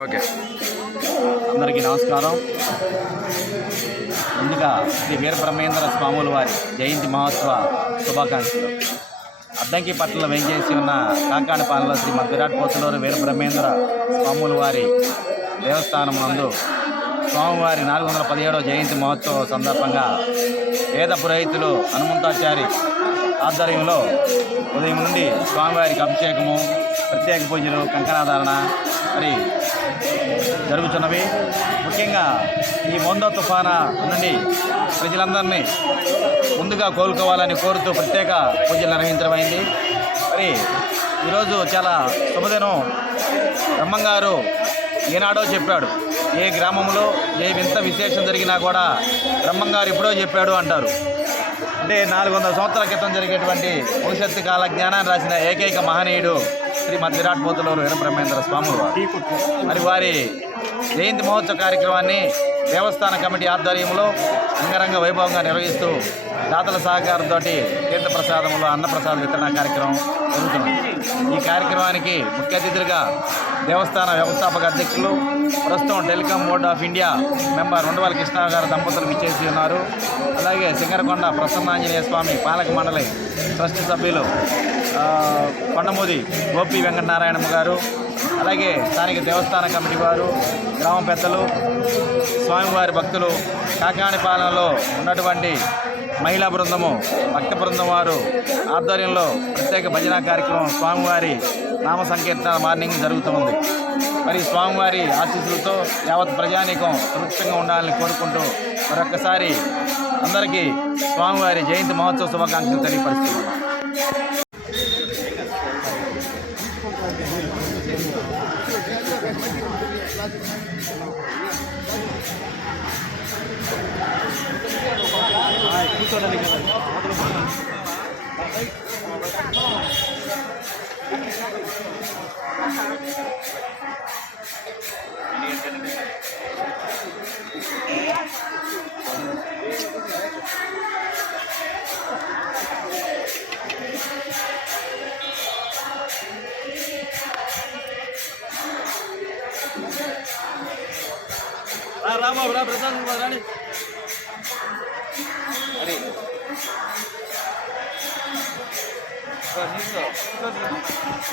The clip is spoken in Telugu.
ఓకే. అందరికీ నమస్కారం. ముందుగా శ్రీ వీరబ్రహ్మేంద్ర స్వాముల వారి జయంతి మహోత్సవ శుభాకాంక్షలు. అద్దంకి పట్టణంలో వేయించేసి ఉన్న కాకాణపాలెంలో శ్రీ మద్ విరాట్ పోతులూరు వీరబ్రహ్మేంద్ర స్వాముల వారి దేవస్థానం నందు స్వామివారి నాలుగు వందల పదిహేడవ జయంతి మహోత్సవం సందర్భంగా వేద పురోహితులు హనుమంతాచారి ఆధ్వర్యంలో ఉదయం నుండి స్వామివారికి అభిషేకము ప్రత్యేక పూజలు కంకణాధారణ మరి జరుగుతున్నవి. ముఖ్యంగా ఈ మొందో తుఫానా నుండి ప్రజలందరినీ ముందుగా కోలుకోవాలని కోరుతూ ప్రత్యేక పూజలు నిర్వహించడమైంది. మరి ఈరోజు చాలా శుభదినం. బ్రహ్మంగారు ఏనాడో చెప్పాడు. ఏ గ్రామంలో ఏ వింత విశేషం జరిగినా కూడా బ్రహ్మంగారు ఎప్పుడో చెప్పాడు అంటారు. అంటే నాలుగు వందల సంవత్సరాల క్రితం జరిగేటువంటి భవిష్యత్తు కాల జ్ఞానాన్ని రాసిన ఏకైక మహనీయుడు శ్రీ మధ్య విరాట్ పోతులూరు వీరబ్రహ్మేంద్ర స్వాములు వారు. మరి వారి జయంతి మహోత్సవ కార్యక్రమాన్ని దేవస్థాన కమిటీ ఆధ్వర్యంలో అంగరంగ వైభవంగా నిర్వహిస్తూ దాతల సహకారంతో తీర్థప్రసాదంలో అన్నప్రసాద వితరణ కార్యక్రమం జరుగుతుంది. ఈ కార్యక్రమానికి ముఖ్య అతిథులుగా దేవస్థాన వ్యవస్థాపక అధ్యక్షులు ప్రస్తుతం telecom board of India member Undavalli Krishna garu దంపతులు విచ్చేసి ఉన్నారు. అలాగే సింగరకొండ ప్రసన్నాంజనేయ స్వామి పాలక మండలి ట్రస్ట్ సభ్యులు కొండమూది గోపి వెంకటనారాయణమ్మ గారు అలాగే స్థానిక దేవస్థాన కమిటీ వారు గ్రామ పెద్దలు స్వామివారి భక్తులు కాకాణిపాలెంలో ఉన్నటువంటి మహిళా బృందము భక్త బృందం వారు ఆధ్వర్యంలో ప్రత్యేక భజన కార్యక్రమం స్వామివారి నామ సంకీర్తన మార్నింగ్ జరుగుతుంది మరి స్వామివారి ఆశీస్సులతో యావత్ ప్రజానీకం సురక్షితంగా ఉండాలని కోరుకుంటూ మరొక్కసారి అందరికీ స్వామివారి జయంతి మహోత్సవ శుభాకాంక్షలు తెలియపరుస్తున్నాను. కూర్చోడానికి కదా ராமா வரா பிரசாந்த் குமார் ராணி. அரே